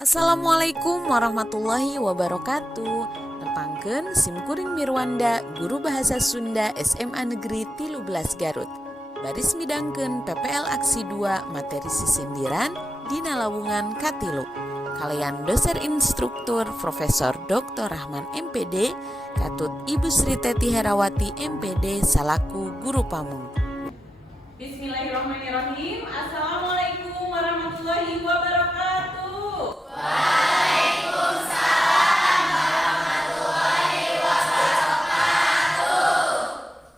Assalamualaikum warahmatullahi wabarakatuh. Nepangkeun Simkuring Mirwanda, guru bahasa Sunda SMA Negeri 13 Garut. Baris midangkeun PPL Aksi 2 materi sisindiran dina lawungan Katilu. Kalian dosen instruktur Profesor Dr. Rahman MPD, katut Ibu Sri Teti Herawati MPD salaku guru pamung. Bismillahirrahmanirrahim. Assalamualaikum warahmatullahi wabarakatuh. Waalaikumsalam warahmatullahi wabarakatuh.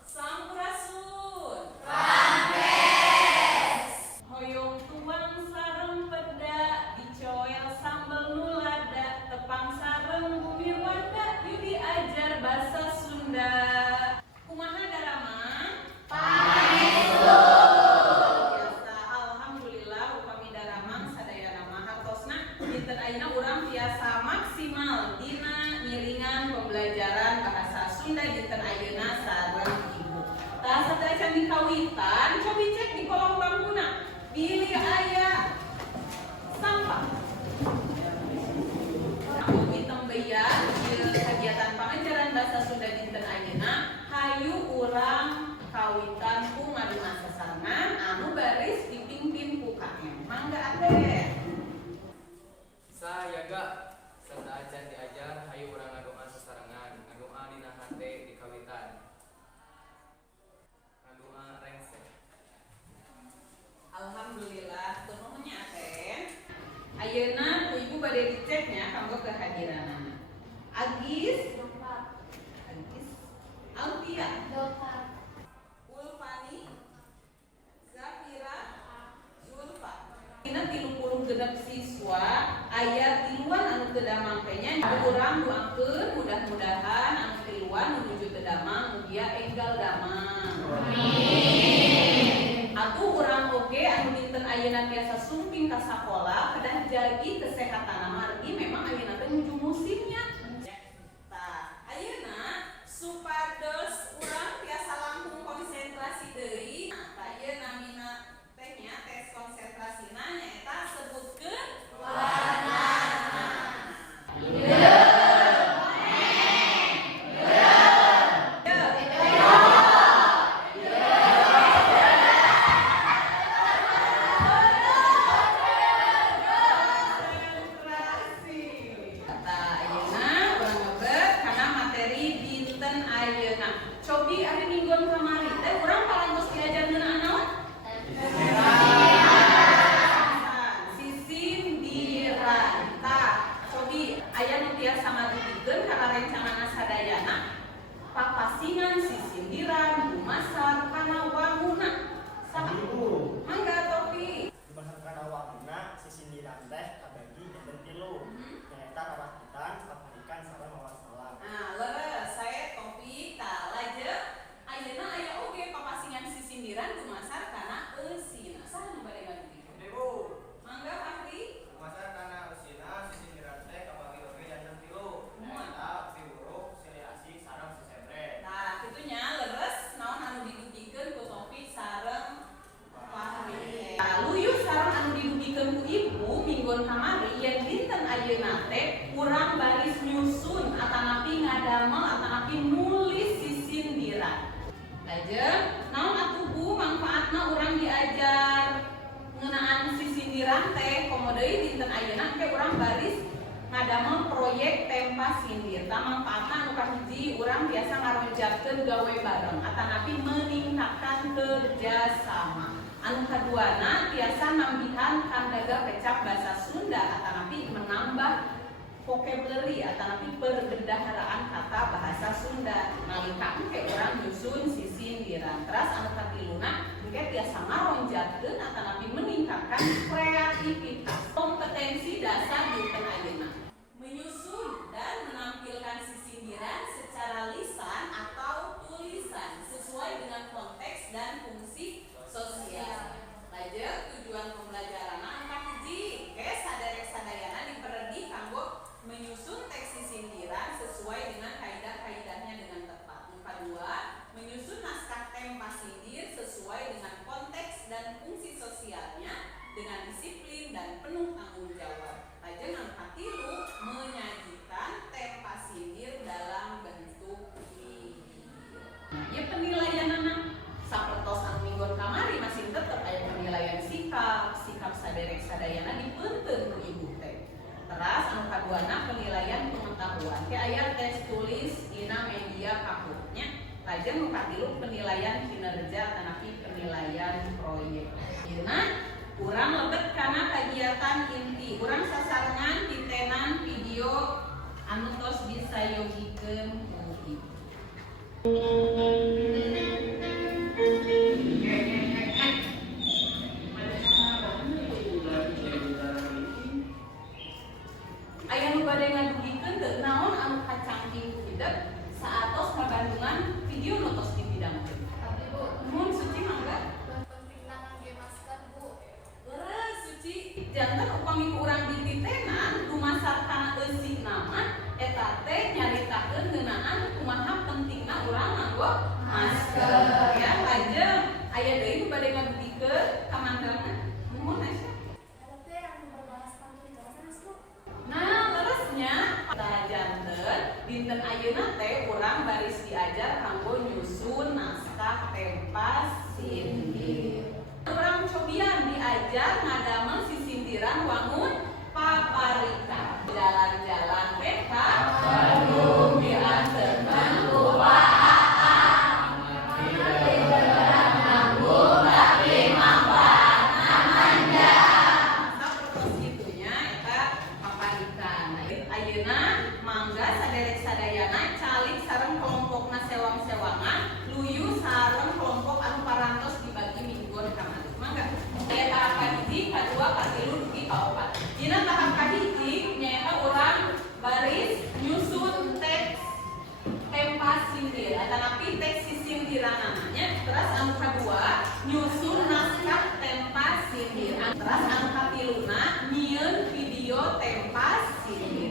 Sampurasun. Pampres. Hoyong tuang sareng peda, dicoel sambal nulada, tepang sareng bumi wanda, yuk diajar bahasa Sunda. Kumaha darama? Biasa, alhamdulillah upami daramang sadayana mah hartosna dinten ayeuna urang tiasa maksimal dina ngiringan pembelajaran bahasa Sunda dinten ayeuna sareng ibu. Tah sateuy can dikawitan, cobi cek di kolom bangkuna. Bilih aya sampah. Abi tembeyan ieu kegiatan pangajaran bahasa Sunda dinten ayeuna hayu urang kawitan ku ngaduna sasarengan anu baris dipimpin ku KM. Mangga atuh. Sayaga serta acan diajar hayu urang ngadoa sasarengan ngadoa dina hate di kawitan ngadoa rengse. Alhamdulillah tunuhnya teh. Ayeuna ku ibu bade diceknya kanggo kehadiranana. Agis, Agis, Altia, Ulfani, Zafira, Zulfa. Dina 36 siswa aya tiluan anu teu damang teh nya urang doakeun mudah-mudahan anu tiluan menuju teu damang mugia enggal damang. Amin. Atuh urang oge anu dinten ayeuna tiasa sumping ka sakola kedah jagi kesehatanna margi memang ayeuna teh nuju musimnya. Tah, ayeuna supados urang tiasa langkung konsentrasi deui. Tah ieu namina teh nya tes konsentrasina nyaeta sebutkeun warna. Cobi ari minggon kamari teh urang parantos diajar ngeunaan naon? Sisindiran. Tah, cobi aya nu tiasa ngadugikeun kana rencanana sadayana papasingan sisindiran dumasar kana wanguna. Saha? Mangga Topi. Dimaksud kana wanguna sisindiran teh kabagi enten 3. Nyaeta karakitan, kaparikan, sareng wawasalam. Nah, leres saya Topi tah lajeut ayeuna aya oge papasingan sisindiran dumasar kana eusina. Saha nu bade ngadugikeun? Ibu, Mangga Fahri. masa kana usina sisindiran teh kabagi oge janten 3. Nyaeta piwuruk, silih asik sareng sisebre. Nah, kitunya leres naon anu didugikeun ku Topi sareng Fahri. Nah, luyuh sareng anu didugikeun ku ibu minggon kamari yen dinten ayeuna teh urang baris nyusun atanapi ngadamel atanapi nulis sisindiran. Lajeun, naon atuh Bu manfaatna urang diajar ngeunaan sisindiran teh komo deui dinten ayeuna ke urang baris ngadamel proyek tempa sindir. Tah manfaatna anu kahiji urang biasa ngaronjagkeun gawe bareng atanapi meningkatkan kerjasama. Anu kaduana tiasa nambihan kandaga pecap bahasa Sunda atanapi menambah vocabulary atanapi perbendaharaan kata bahasa Sunda. Nalika engke urang nyusun sisindiran. Teras anu katiluna engke tiasa ngaronjagkeun atanapi meningkatkan kreativitas. Kompetensi dasar dinten ayeuna menyusun dan menampilkan sisindiran secara lisan atau tulisan sesuai dengan konteks dan fungsi sosial. Lajeut tujuan pembelajaran anu kahiji ge saderek sadayana diperedi kanggo menyusun teks sisindiran sesuai dengan kaidah-kaidahnya dengan tepat. Yang kedua, menyusun naskah tempa sindir sesuai dengan konteks dan fungsi sosialnya dengan disiplin dan penuh tanggung jawab. Lajeng nu katilu penilaian kinerja tanapi penilaian proyek. Dina urang lebet kana kagiatan inti. Urang sasarengan titenan video anu tos disayogikeun ku ibu. Aya nu bade ngadugikeun teu naon anu kacangking ku idep saatos kabandungan video nu tos dipidangkeun. Mun Suci mangga Penting nangan ge masker, Bu. Leres Suci janten upami urang dititenan dumasar kana eusik nama eta teh nyaritakeun ngeunaan kumaha pentingna urang nganggo masker. Ya lajeng aya deui nu bade ngadugikeun ka manggalna. Nuhun Aisyah. Tapi yang berbahas tentang itu terus, Bu. Nah, leresnya tah janten dinten ayeuna teh urang baris diajar kanggo nyusun naskah pentas sindir. Urang cobian diajar ngadamel sisindiran wangun paparika. Jalan-jalan teh ka Bandung diantarkan ku ayeuna mangga saderek sadayana calik sareng kelompokna sewang-sewangan luyu sareng kelompok anu parantos dibagi mingguan ka maneh. Mangga aya tahap kahiji, kadua, katilu, dugi kaopat. Dina tahap kahiji nyaeta urang baris nyusun teks tempas sindir atanapi teks sisindiranana nya. Terus anu kadua nyusun naskah tempas sindir. Terus anu katiluna nyieun video tempas sindir.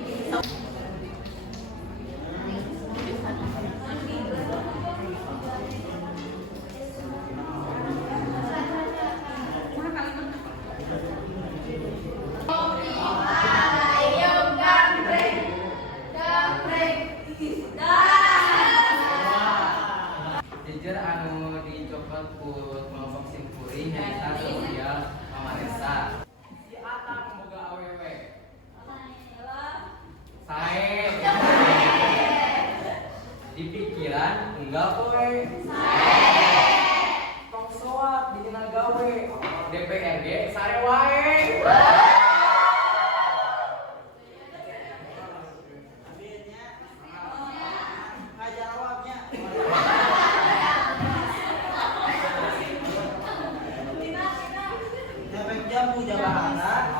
Jujur anu dicokot ku kelompok simkuring nyaeta sosial pamaresa. Si Atang boga awewe. Sae. Di pikiran enggak poe. Sae. Tong soak di dina gawe. DPRD sare wae. Jamu jabahana.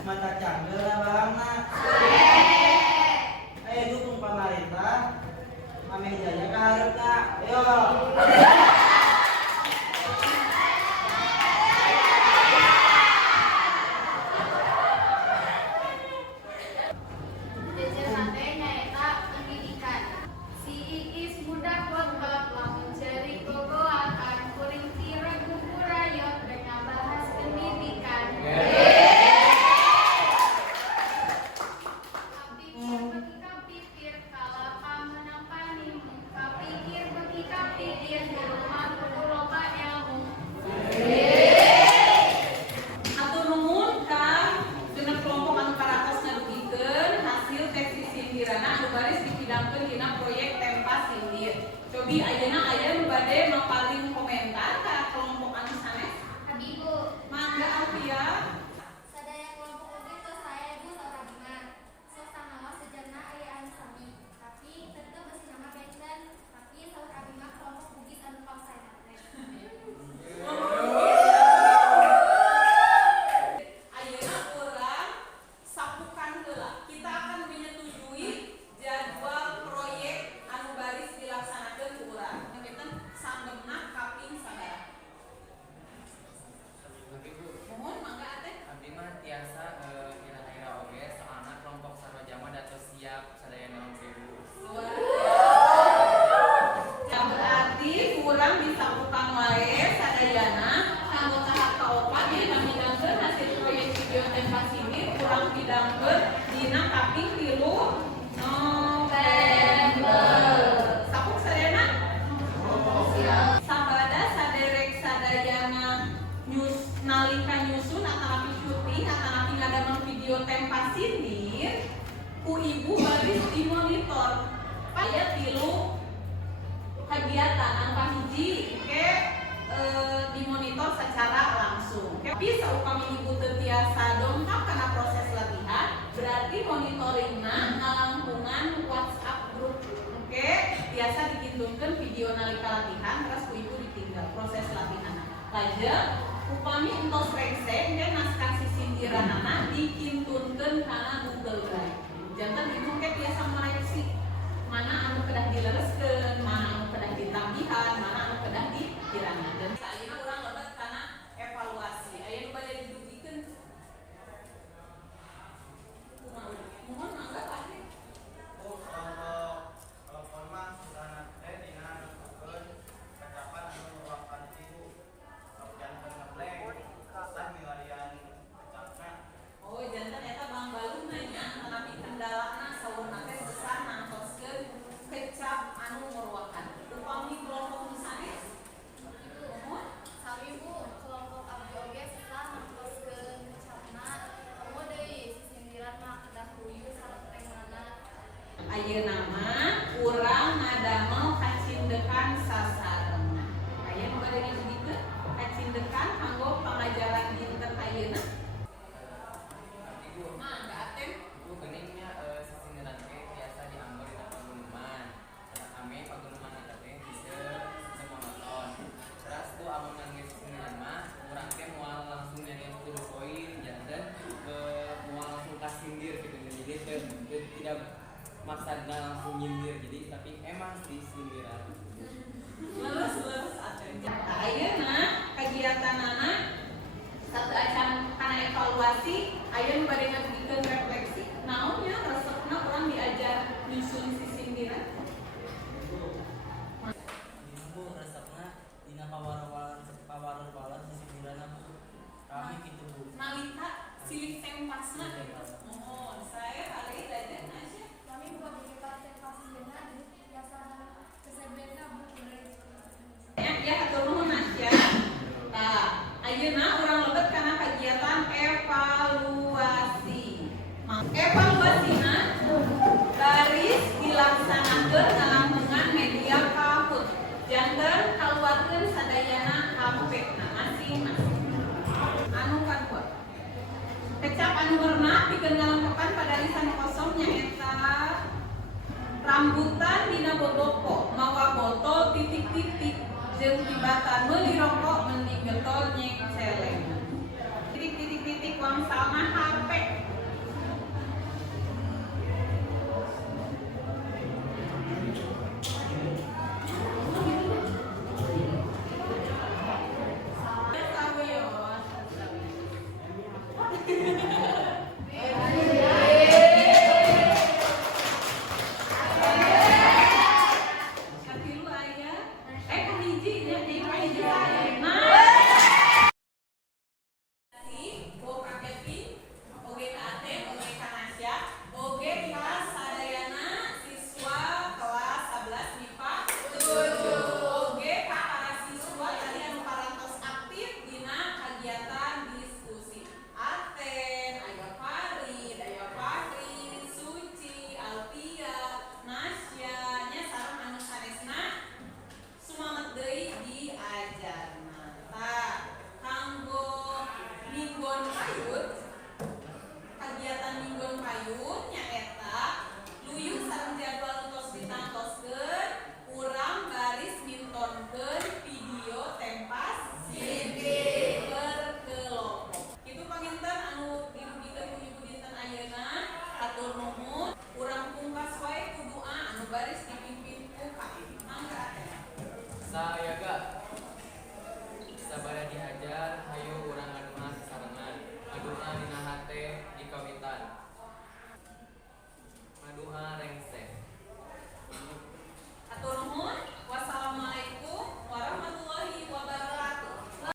Mata canggel bahana. Ayo dukung pemerintah. Ameh jaya ka hareupna. Ayo. Jejer nate nyaeta pendidikan. Si Iis budak lengkap lamun cerik gogoakan kuring tira gugurayot rek ngabahas pendidikan. Kapikir beki kapikir kala pamenang panimu. Kapikir beki kapikir di rumah kudu loba ilmu. Atur nuhun ka genep kelompok anu parantos ngadugikeun hasil teks sisindirana anu baris dipidangkeun dina proyek tempas sindir. Cobi ayeuna aya nu bade mapaling komentar ka kelompok anu sanes. Habibu. Mangga Alfia. Sadaya kelompok oge tos saya Bu sauragingan. Sok tangawa sejenna aya anu sami. Tapi tetep besi nama benten. Tapi saur abi mah kelompok bugis anu pausaya teh. Ayeuna urang sapukan heula. Kita akan menyetujui jadwal proyek anu baris dilaksanakeun ku urang. Ngeukeun sanggeuna kaping sabaraha. Mohon mangga Ateh. Abdi mah tiasa kira-kira oge soalna kelompok sarojama datos siap sadaya naon sewu. Ya berarti kurang disapukan wae sadayana kanggo tahap kaopat nya kami dangkeun hasil proyek video tempas ini kurang didangkeun dina kaping 3 November. Sapuk sadayana? Sabada saderek sadayana nalika nyusun atanapi syuting atanapi ngadamel video tempas sindir ku ibu baris dimonitor. Aya tilu kegiatan anu kahiji oke dimonitor secara langsung. Tapi saupami ibu teu tiasa dongkap karena proses latihan, berarti monitoringna ngalangkungan WhatsApp grup. Oke, biasa dikintunkeun video nalika latihan terus ku ibu ditinggal proses latihan. Lajeng upami entos rengse engke naskah sisindiranana dikintunkeun kana Google Drive. Janten ibu ke biasa mereksi mana anu kedah dilereskeun, mana anu kedah ditambihan, mana anu kedah dikirana. Dan saeuna urang lebet kana evaluasi. Aya nu bade didugikeun. Kumaha? Mohon mangga Pak. Oh, kalau format sudah dina nukeun kacapan anu merupakan itu jantan ngeblank sah milarian kacapna. Oh, jantan eta Bang Balung nanya mengalami kendalana saurna teh besar nangtoskeun kecap anu meruakan. Upami kelompok nu sanes. Mohon Sami Bu, kelompok abdi oge setelah nangtoskeun kecapna, kamu deui sisindiran mah kedah ruyu sarentenganna. ayeuna mah urang ngadamel kacindekan sasarengan. Aya nu bade didugikeun kacindekan kanggo pangajaran dinten ayeuna. Ibu, Mangga Atem. ibu geningnya sisindiran teh biasa diambil di pagunungan. Karena kami pagunungan eta teh bisa monoton. Terus tuh amun nangge sisindiran mah urang teh moal langsung nyanyi kudu poin janten moal langsung kasindir gitu. Jadi tidak maksudnya langsung nyindir jadi tapi emang sih sindiran. Leres Atem. Ayeuna kagiatanana satu acan kana evaluasi ayeuna bade ngabikeun refleksi naonnya resepna urang diajar nyusun sisindiran. Bu resepna dina pawaran sisindiranna Bu. Kami kitu Bu. Nalika silih tempasna mohon saya kali dajen aja. Kami buat di pasien pasienna biasa kesebena Bu. Ya hatur nuhun Nasya. Tah, ayeuna urang lebet kana kegiatan evaluasi. Evaluasina baris dilaksanakeun ngalangkungan media Kahoot. Janten kaluarkeun sadayana HP-na masing-masing. Anu kadua. Kecap anu warna pikeun ngalengkepan pada lisan kosong nyaeta rambutan dina bobopo mawa botol titik-titik jeung tibatan meuli rokok mending getol nyek celeng. Titik-titik wang sama HP. Saweos.